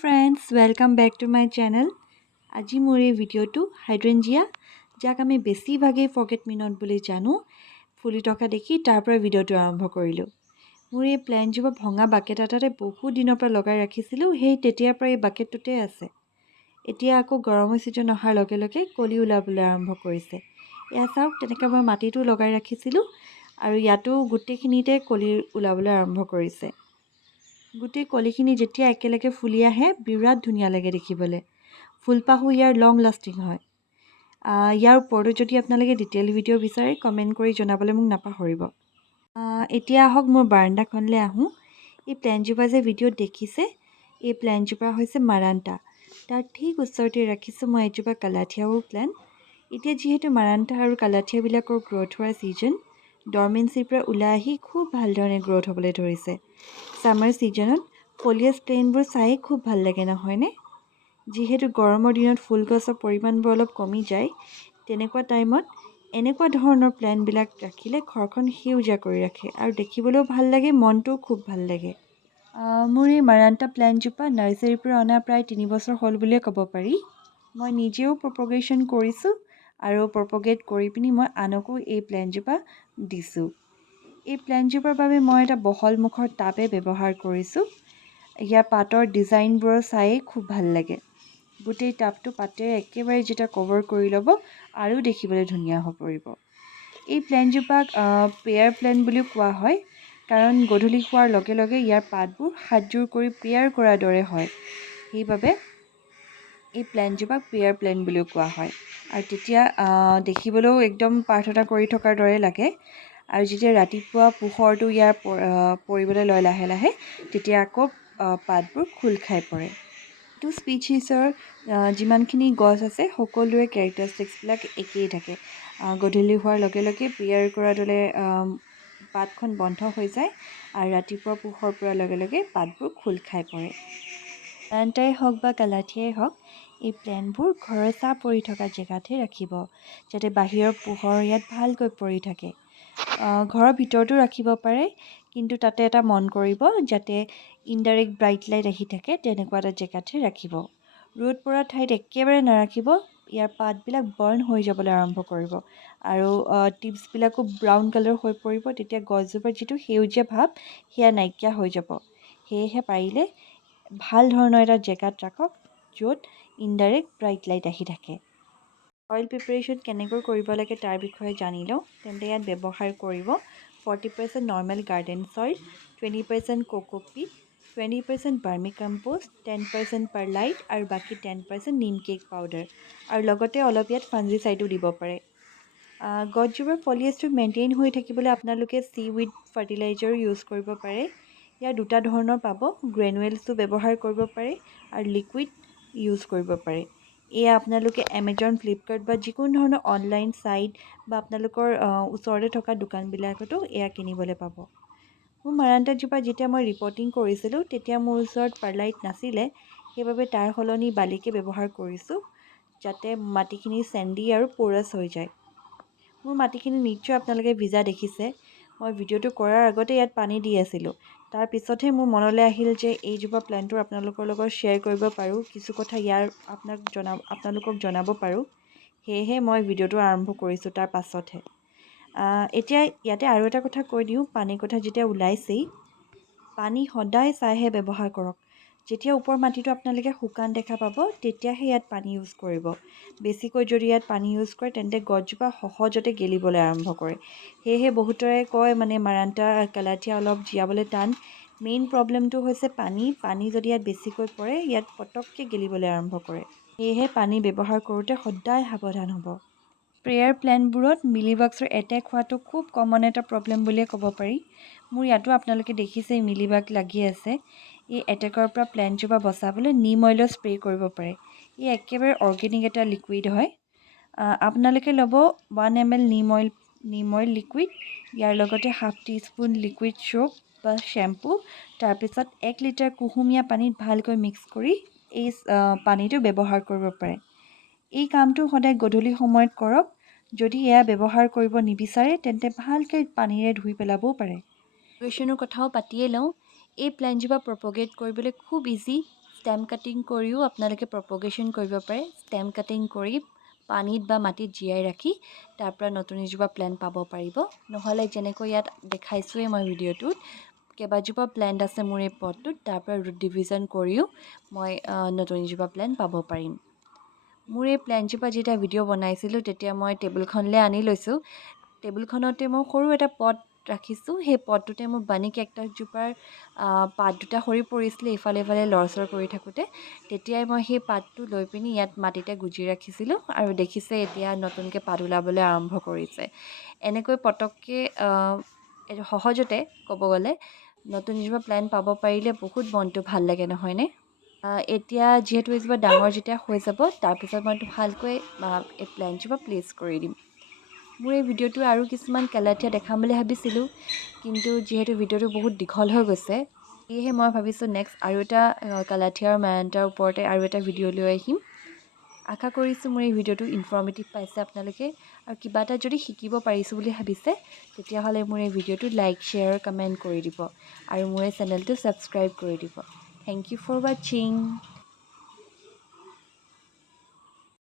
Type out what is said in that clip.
Friends welcome back to my channel. আজি মোৰ এই ভিডিঅ'টো হাইড্ৰেঞ্জিয়া, যাক আমি বেছিভাগেই ফৰগেট মি নট বুলি জানো, ফুলি থকা দেখি তাৰ পৰা ভিডিঅ'টো আৰম্ভ কৰিলোঁ। মোৰ এই প্লেনজোপা ভঙা বাকেট এটাতে বহুত দিনৰ পৰা লগাই ৰাখিছিলোঁ, সেই তেতিয়াৰ পৰা এই বাকেটটোতে আছে। এতিয়া আকৌ গৰমৰ ছিজন অহাৰ লগে লগে কলি ওলাবলৈ আৰম্ভ কৰিছে। এয়া চাওক, তেনেকৈ মই মাটিটো লগাই ৰাখিছিলোঁ আৰু ইয়াতো গোটেইখিনিতে কলি ওলাবলৈ আৰম্ভ কৰিছে। গোটেই কলিখিনি যেতিয়া একেলগে ফুলি আহে বিৰাট ধুনীয়া লাগে দেখিবলৈ। ফুলপাহো ইয়াৰ লং লাষ্টিং হয়। ইয়াৰ ওপৰতো যদি আপোনালোকে ডিটেইল ভিডিঅ' বিচাৰে কমেণ্ট কৰি জনাবলৈ মোক নাপাহৰিব। এতিয়া আহক মোৰ বাৰাণ্ডাখনলৈ আহোঁ। এই প্লেনজোপা যে ভিডিঅ'ত দেখিছে, এই প্লেনজোপা হৈছে মাৰাণ্টা। তাৰ ঠিক ওচৰতে ৰাখিছোঁ মই এজোপা কালাথিয়াও প্লেন। এতিয়া যিহেতু মাৰাণ্টা আৰু কালাথিয়াবিলাকৰ গ্ৰ'থ হোৱাৰ ছিজন, ডৰমেঞ্চিৰ পৰা ওলাই আহি খুব ভালধৰণে গ্ৰ'থ হ'বলৈ ধৰিছে। ছামাৰ ছিজনত ফলিয়াছ প্লেনবোৰ চাই খুব ভাল লাগে নহয়নে? যিহেতু গৰমৰ দিনত ফুলগছৰ পৰিমাণবোৰ অলপ কমি যায়, তেনেকুৱা টাইমত এনেকুৱা ধৰণৰ প্লেনবিলাক ৰাখিলে ঘৰখন সেউজীয়া কৰি ৰাখে আৰু দেখিবলৈও ভাল লাগে, মনটোও খুব ভাল লাগে। মোৰ এই মাৰাণ্টা প্লেনজোপা নাৰ্চাৰীৰ পৰা অনা প্ৰায় 3 বছৰ হ'ল বুলিয়ে ক'ব পাৰি। মই নিজেও প্ৰপগেশ্যন কৰিছোঁ আৰু প্ৰপগেট কৰি পিনি মই আনকো এই প্লেনজোপা দিছোঁ। এই প্লেনজোপাৰ বাবে মই এটা বহল মুখৰ টাবে ব্যৱহাৰ কৰিছোঁ। ইয়াৰ পাতৰ ডিজাইনবোৰৰ চায়েই খুব ভাল লাগে। গোটেই টাবটো পাতেৰে একেবাৰে যেতিয়া কভাৰ কৰি ল'ব আৰু দেখিবলৈ ধুনীয়া হৈ পৰিব। এই প্লেনজোপাক পেয়াৰ প্লেন বুলিও কোৱা হয়, কাৰণ গধূলি হোৱাৰ লগে লগে ইয়াৰ পাতবোৰ হাতযোৰ কৰি পেয়াৰ কৰাৰ দৰে হয়। সেইবাবে এই প্লেনজোপাক পেয়াৰ প্লেন বুলিও কোৱা হয়। আৰু তেতিয়া দেখিবলৈও একদম প্ৰাৰ্থনা কৰি থকাৰ দৰে লাগে। আৰু যেতিয়া ৰাতিপুৱা পোহৰটো ইয়াৰ পৰিবলৈ লয় লাহে লাহে, তেতিয়া আকৌ পাতবোৰ খোল খাই পৰে। এইটো স্পিচিছৰ যিমানখিনি গছ আছে সকলোৰে কেৰেক্টাৰিষ্টিক্সবিলাক একেই থাকে। গধূলি হোৱাৰ লগে লগে পেয়াৰ কৰাৰ দৰে পাতখন বন্ধ হৈ যায় আৰু ৰাতিপুৱা পোহৰ পৰাৰ লগে লগে পাতবোৰ খোল খাই পৰে। মাৰাণ্টাই হওক বা কালাথিয়াই হওক, এই প্লেনবোৰ ঘৰৰ ছাঁ পৰি থকা জেগাতহে ৰাখিব, যাতে বাহিৰৰ পোহৰ ইয়াত ভালকৈ পৰি থাকে। ঘৰৰ ভিতৰতো ৰাখিব পাৰে, কিন্তু তাতে এটা মন কৰিব যাতে ইনডাইৰেক্ট ব্ৰাইট লাইট আহি থাকে, তেনেকুৱা এটা জেগাতহে ৰাখিব। ৰ'দ পৰা ঠাইত একেবাৰে নাৰাখিব, ইয়াৰ পাতবিলাক বাৰ্ণ হৈ যাবলৈ আৰম্ভ কৰিব আৰু টিপছবিলাকো ব্ৰাউন কালাৰ হৈ পৰিব। তেতিয়া গছজোপাৰ যিটো সেউজীয়া ভাৱ সেয়া নাইকিয়া হৈ যাব। সেয়েহে পাৰিলে ভাল ধৰণৰ এটা জেগাত ৰাখক, য'ত ইনডাইৰেক্ট ব্ৰাইট লাইট আহি থাকে। অইল প্ৰিপাৰেশ্যন কেনেকৈ কৰিব লাগে তাৰ বিষয়ে জানি লওঁ, তেন্তে ইয়াত ব্যৱহাৰ কৰিব 40% নৰ্মেল গাৰ্ডেন চইল, 20% কোকোপিট, 20% বাৰ্মি কম্প'ষ্ট, 10% পাৰলাইট আৰু বাকী 10% নিম কেক পাউডাৰ, আৰু লগতে অলপ ইয়াত ফাঞ্জিচাইডো দিব পাৰে। গছজোপাৰ ফলিয়েজটো মেইনটেইন হৈ থাকিবলৈ আপোনালোকে চিউইড ফাৰ্টিলাইজাৰো ইউজ কৰিব পাৰে। ইয়াৰ দুটা ধৰণৰ পাব, গ্ৰেনুৱেলছো ব্যৱহাৰ কৰিব পাৰে আৰু লিকুইড ইউজ কৰিব পাৰে। এয়া আপোনালোকে এমেজন, ফ্লিপকাৰ্ট বা যিকোনো ধৰণৰ অনলাইন ছাইট বা আপোনালোকৰ ওচৰতে থকা দোকানবিলাকতো এয়া কিনিবলৈ পাব। মোৰ মাৰাণ্টাজোপা যেতিয়া মই ৰিপৰ্টিং কৰিছিলোঁ, তেতিয়া মোৰ ওচৰত পাৰলাইট নাছিলে, সেইবাবে তাৰ সলনি বালিকে ব্যৱহাৰ কৰিছোঁ, যাতে মাটিখিনি চেণ্ডি আৰু প'ৰাছ হৈ যায়। মোৰ মাটিখিনি নিশ্চয় আপোনালোকে ভিজা দেখিছে। মই ভিডিঅ'টো কৰাৰ আগতে ইয়াত পানী দি আছিলোঁ। তাৰ পিছতহে মোৰ মনলৈ আহিল যে এইজোপা প্লেণ্টটো আপোনালোকৰ লগত শ্বেয়াৰ কৰিব পাৰোঁ, কিছু কথা ইয়াৰ আপোনালোকক জনাব পাৰোঁ। সেয়েহে মই ভিডিঅ'টো আৰম্ভ কৰিছোঁ তাৰ পাছতহে। এতিয়া ইয়াতে আৰু এটা কথা কৈ দিওঁ, পানীৰ কথা যেতিয়া ওলাইছেই, পানী সদায় চাইহে ব্যৱহাৰ কৰক। যেতিয়া ওপৰ মাটিটো আপোনালোকে শুকান দেখা পাব, তেতিয়াহে ইয়াত পানী ইউজ কৰিব। বেছিকৈ যদি ইয়াত পানী ইউজ কৰে, তেন্তে গছজোপা সহজতে গেলিবলৈ আৰম্ভ কৰে। সেয়েহে বহুতৰে কয় মাৰাণ্টা, কালাথিয়া অলপ জীয়াবলৈ টান। মেইন প্ৰব্লেমটো হৈছে পানী। পানী যদি ইয়াত বেছিকৈ পৰে, ইয়াত পটককৈ গেলিবলৈ আৰম্ভ কৰে। সেয়েহে পানী ব্যৱহাৰ কৰোঁতে সদায় সাৱধান হ'ব। প্ৰেয়াৰ প্লেণ্টবোৰত মিলিবাগছৰ এটেক হোৱাটো খুব কমন এটা প্ৰব্লেম বুলিয়ে ক'ব পাৰি। মোৰ ইয়াতো আপোনালোকে দেখিছেই মিলিবাগ লাগি আছে। এই এটেকৰ পৰা প্লেণ্টজোপা বচাবলৈ নিম অইলৰ স্প্ৰে' কৰিব পাৰে। ই একেবাৰে অৰ্গেনিক এটা লিকুইড হয়। আপোনালোকে ল'ব 1 ml নিম অইল লিকুইড, ইয়াৰ লগতে ½ টিস্পুন লিকুইড সোপ বা শ্বেম্পু, তাৰপিছত 1 লিটাৰ কুহুমীয়া পানীত ভালকৈ মিক্স কৰি এই পানীটো ব্যৱহাৰ কৰিব পাৰে। এই কামটো সদায় গধূলি সময়ত কৰক। যদি এয়া ব্যৱহাৰ কৰিব নিবিচাৰে, তেন্তে ভালকৈ পানীৰে ধুই পেলাবও পাৰে। প্ৰপগেশ্যনৰ কথাও পাতিয়ে লওঁ। এই প্লেণ্টজোপা প্ৰপগেট কৰিবলৈ খুব ইজি। ষ্টেম কাটিং কৰিও আপোনালোকে প্ৰপগেশ্যন কৰিব পাৰে। ষ্টেম কাটিং কৰি পানীত বা মাটিত জীয়াই ৰাখি তাৰ পৰা নতুন এজোপা প্লেণ্ট পাব পাৰিব। নহ'লে যেনেকৈ ইয়াত দেখাইছোঁৱেই মই ভিডিঅ'টোত, কেইবাজোপা প্লেণ্ট আছে মোৰ এই পটটোত, তাৰ পৰা ৰুট ডিভিজন কৰিও মই নতুন এজোপা প্লেণ্ট পাব পাৰিম। মোৰ এই প্লেণ্টজোপা যেতিয়া ভিডিঅ' বনাইছিলোঁ তেতিয়া মই টেবুলখনলৈ আনি লৈছোঁ। টেবুলখনতে মই সৰু এটা পট ৰাখিছোঁ। সেই পটটোতে মোৰ বানি কেকটাছজোপাৰ পাত দুটা সৰি পৰিছিলে ইফালে ইফালে লৰচৰ কৰি থাকোঁতে। তেতিয়াই মই সেই পাতটো লৈ পিনি ইয়াত মাটিতে গুজি ৰাখিছিলোঁ আৰু দেখিছে এতিয়া নতুনকৈ পাত ওলাবলৈ আৰম্ভ কৰিছে। এনেকৈ পটককৈ সহজতে ক'ব গ'লে নতুন এজোপা প্লেণ্ট পাব পাৰিলে বহুত মনটো ভাল লাগে, নহয়নে? এতিয়া যিহেতু এজোপা ডাঙৰ যেতিয়া হৈ যাব, তাৰপিছত মই ভালকৈ এই প্লেণ্টজোপা প্লেচ কৰি দিম। মোৰ এই ভিডিঅ'টো আৰু কিছুমান কালাথিয়া দেখাম বুলি ভাবিছিলোঁ, কিন্তু যিহেতু ভিডিঅ'টো বহুত দীঘল হৈ গৈছে, সেয়েহে মই ভাবিছোঁ নেক্সট আৰু এটা কালাথিয়া আৰু মেজেণ্টাৰ ওপৰতে আৰু এটা ভিডিঅ' লৈ আহিম। আশা কৰিছোঁ মোৰ এই ভিডিঅ'টো ইনফৰ্মেটিভ পাইছে আপোনালোকে, আৰু কিবা এটা যদি শিকিব পাৰিছোঁ বুলি ভাবিছে তেতিয়াহ'লে মোৰ এই ভিডিঅ'টো লাইক, শ্বেয়াৰ, কমেণ্ট কৰি দিব আৰু মোৰ এই চেনেলটো ছাবস্ক্ৰাইব কৰি দিব। থেংক ইউ ফৰ ৱাচিং।